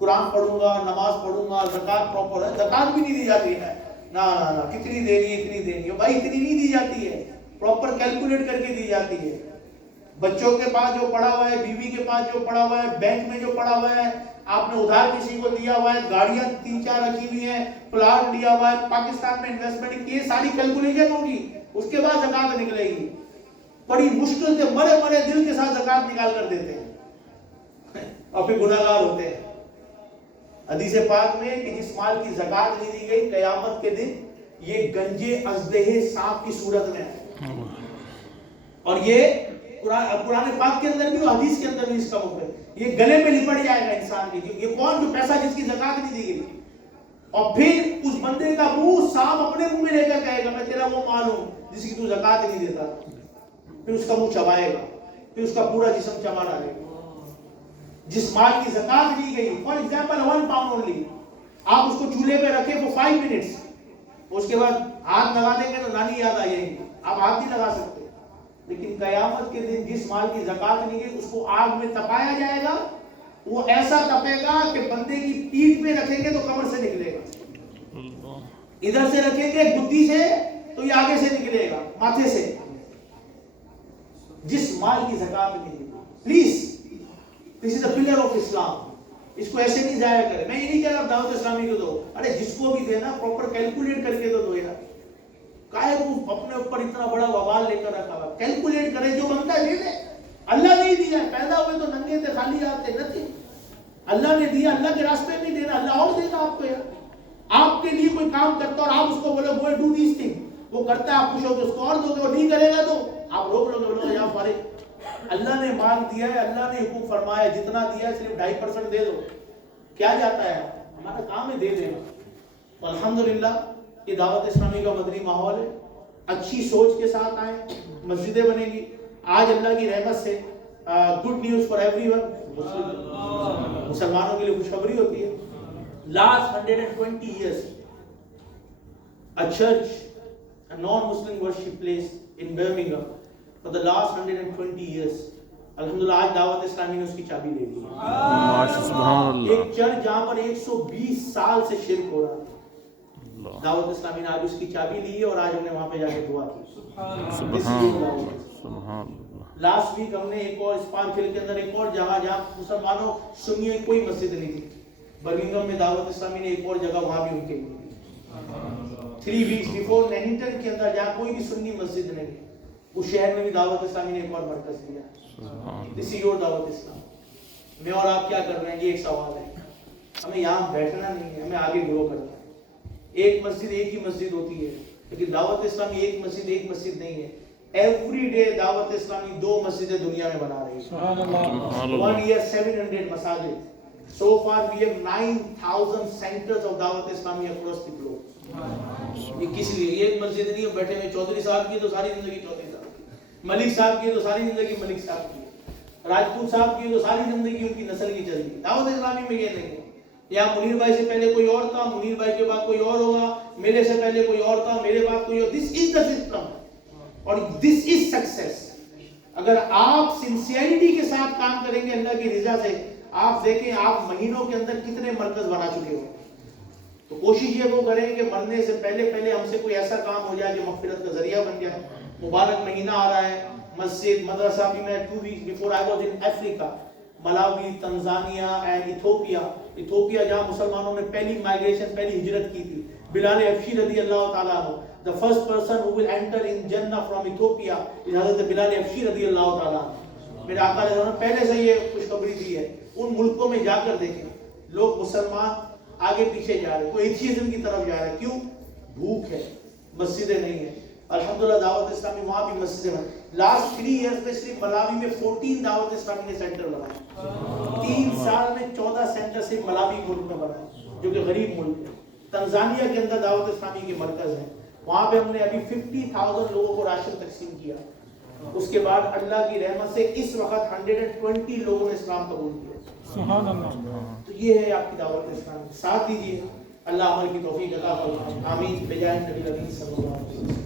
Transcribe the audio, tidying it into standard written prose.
قرآن پڑھوں گا، نماز پڑھوں گا، زکات پراپر ہے، زکات بھی نہیں دی جاتی ہے، نا کتنی دینی ہے، اتنی دینی ہے، بھائی اتنی نہیں دی جاتی ہے، پراپر کیلکولیٹ کر کے دی جاتی ہے۔ بچوں کے پاس جو پڑا ہوا ہے، بیوی کے پاس جو پڑا ہوا ہے، بینک میں جو پڑا ہوا ہے، آپ نے ادھار کسی کو دیا ہوا ہے، گاڑیاں 3-4 رکھی ہوئی ہیں، پلاٹ لیا ہوا ہے، پاکستان میں انویسٹمنٹ کی، یہ ساری کیلکولیشن ہوگی، اس کے بعد زکات نکلے گی۔ بڑی مشکل سے مرے دل کے ساتھ زکات نکال کر دیتے ہیں اور پھر گناہگار ہوتے ہیں۔ حدیث پاک میں کہ جس مال کی زکات نہیں دی گئی، قیامت کے دن یہ گنجے اژدہے سانپ کی صورت میں ہے، اور یہ قرآن پاک کے اندر بھی اور حدیث کے اندر بھی اس کا مطلب ہے، یہ گلے میں لپٹ جائے گا انسان کے۔ یہ کون جو پیسہ جس کی زکات نہیں دی گئی، اور پھر اس بندے کا منہ سانپ اپنے منہ میں لے کر کہے گا میں تیرا وہ مال ہوں جس کی تو زکات نہیں دیتا، پھر اس کا منہ چبائے گا، پھر اس کا پورا جسم چبا ڈالے گا۔ جس مال کی زکات دی گئی، فار ایگزامپل 1 pound اونلی، آپ اس کو چولہے پہ رکھے for 5 minutes، اس کے بعد ہاتھ لگا دیں گے تو نانی یاد آ جائے گی، آپ ہاتھ نہیں لگا سکتے۔ لیکن قیامت کے دن جس مال کی زکات نہیں گئی، اس کو آگ میں تپایا جائے گا، وہ ایسا تپے گا کہ بندے کی پیٹھ پہ رکھیں گے تو کمر سے نکلے گا، ادھر سے رکھیں گے گدی سے تو یہ آگے سے نکلے گا، ماتھے سے۔ جس مال کی زکات نہیں دی، please this is a pillar of Islam, اس کو ایسے نہیں ضائع کرے۔ میں یہ نہیں کہہ رہا دعوت اسلامی کو دو، ارے جس کو بھی دینا پراپر کیلکولیٹ کر کے تو دو یار، کائے کو اپنے اوپر اتنا بڑا وبال لے کر رکھا ہوا، کیلکولیٹ کرے، جو بنتا ہے دے دے۔ اللہ نہیں دیا، پیدا ہوئے تو ننگے تھے، خالی آتے نتھے، اللہ نے دیا، اللہ کے راستے میں دے رہا، اللہ اور دے گا آپ کو یار۔ آپ کے لیے کوئی کام کرتا اور آپ اس کو بولے گو ڈو دیس تھنگ، وہ کرتا ہے، آپ خوش ہو کے اس کو اور دو گے، وہ نہیں کرے گا تو آپ روک لو گے، بولو یا فارغ۔ اللہ نے مال دیا ہے، اللہ نے حکم فرمایا جتنا دیا ہے صرف 2.5% دے دو، کیا جاتا ہے، ہمارا کام ہے دے دینا۔ تو الحمدللہ یہ دعوت اسلامی کا مدنی ماحول ہے، اچھی سوچ کے ساتھ آئیں، مسجدیں بنے گی۔ آج اللہ کی رحمت سے good news for every one, مسلمانوں کے لیے خوشخبری ہوتی ہے۔ Last 120 years a church, a non-Muslim worship place in Birmingham, for the last 120 years الحمدللہ آج دعوت اسلامی نے اس کی چابی لے لی۔ ایک چرچ جہاں پر 120 سال سے شرک ہو رہا تھا، دعوت اسلامی نے آج اس کی چابی لی ہے، اور آج ہم نے وہاں پہ جا کے دعا کی۔ لاسٹ ویک ہم نے ایک اور اسپان فیلڈ کے اندر ایک اور جگہ جہاں مسلمانوں سنیوں کی کوئی مسجد نہیں تھی، برمنگھم میں دعوت اسلامی نے ایک اور جگہ وہاں بھی ان کے لیے 3 weeks before لیننگٹن کے اندر جہاں کوئی بھی سنی مسجد نہیں، اس شہر میں بھی دعوت اسلامی نے ایک اور مرکز دیا۔ This is your دعوت اسلام۔ میں اور آپ کیا کر رہے ہیں، یہ ایک سوال ہے۔ ہمیں یہاں بیٹھنا نہیں ہے، ہمیں آگے گرو کرنا ہے۔ ایک مسجد ایک ہی مسجد ہوتی ہے، لیکن دعوت اسلامی ایک مسجد نہیں ہے۔ ایوری ڈے دعوت اسلامی 2 مسجدیں دنیا میں بنا رہی ہے۔ 1 year 700 مساجد۔ So far we have 9,000 centers of دعوت اسلامی across the globe۔ یہ کس لیے؟ ایک مسجد نہیں ہے بیٹھے ہوئے، چودھری صاحب کی تو ساری زندگی چودھری صاحب کی، ملک صاحب کی تو ساری زندگی ملک صاحب کی، راجپوت صاحب کی تو ساری زندگی ان کی نسل کی چلی گئی۔ دعوت اسلامی میں یہ نہیں ہے، یا منیر بھائی سے پہلے کوئی اور تھا، منیر بھائی کے بعد کوئی اور ہوگا، میرے سے پہلے کوئی اور تھا، میرے بعد کوئی اور۔ دس از دا سسٹم اور دس از سکسیس۔ اگر آپ سنسیئرٹی کے ساتھ کام کریں گے اللہ کی رضا سے، آپ دیکھیں آپ مہینوں کے اندر کتنے مرکز بنا چکے ہو۔ تو کوشش یہ وہ کریں کہ مرنے سے پہلے ہم سے کوئی ایسا کام ہو جائے جو مغفرت کا ذریعہ بن جائے۔ مبارک مہینہ آ رہا ہے، مسجد مدرسہ بھی میں 2 weeks before I was in Africa، Malawi, Tanzania and Ethiopia جہاں مسلمانوں نے پہلی مائگریشن، پہلی ہجرت کی تھی۔ بلال حبشی رضی اللہ تعالیٰ عنہ، the first person who will enter in Jannah from Ethiopia is حضرت بلال حبشی رضی اللہ تعالیٰ عنہ۔ میرے آقا علیہ السلام نے پہلے سے یہ خوشخبری دی ہے۔ ان ملکوں میں جا کر دیکھیں، لوگ مسلمان آگے پیچھے جا رہے ہیں، کوئی ایتھیزم کی طرف جا رہا ہے، کیوں؟ بھوک ہے، مسجدیں نہیں ہیں۔ الحمدللہ دعوت اسلامی وہاں بھی مسجدیں بنائیں۔ لاسٹ 3 years میں صرف ملاوی میں 14 دعوت اسلامی نے سینٹر بنائے۔ 3 سال میں 14 سینٹر صرف ملاوی ملک میں بنائے، جو کہ غریب ملک ہے۔ تنزانیہ کے اندر دعوت اسلامی کے مرکز ہیں، وہاں پہ ہم نے ابھی 50,000 لوگوں کو راشن تقسیم کیا۔ اس کے بعد اللہ کی رحمت سے اس وقت 120 لوگوں نے اسلام قبول کیا۔ سبحان اللہ۔ تو یہ ہے آپ کی دعوت اسلامی، ساتھ دیجیے، اللہ عمل کی توفیق عطا فرمائے، آمین، بجائے نبی صلی اللہ علیہ وسلم۔